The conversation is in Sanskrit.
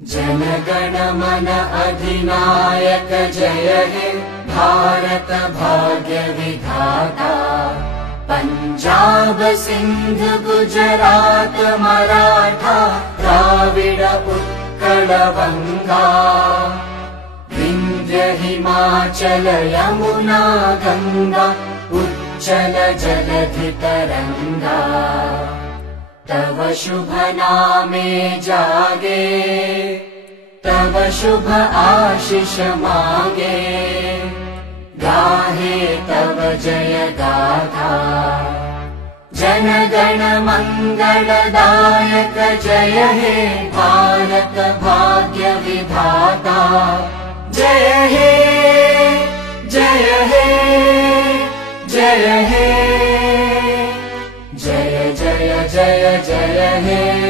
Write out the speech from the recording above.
जनगण मन अधिनायक जय हे भारत भाग्य विधाता। पंजाब सिंध गुजरात मराठा द्राविड उत्कल गंगा। विंध्य हिमाचल यमुना गंगा उच्चल जलधि तरंगा। तव शुभ नामे जागे तव शुभ आशीष मांगे। गाहे तव जय गाथा जन गण मंगलदायक जय हे भारत भाग्य विधाता। जय हे जय हे जय हे जय जय जय जय हे।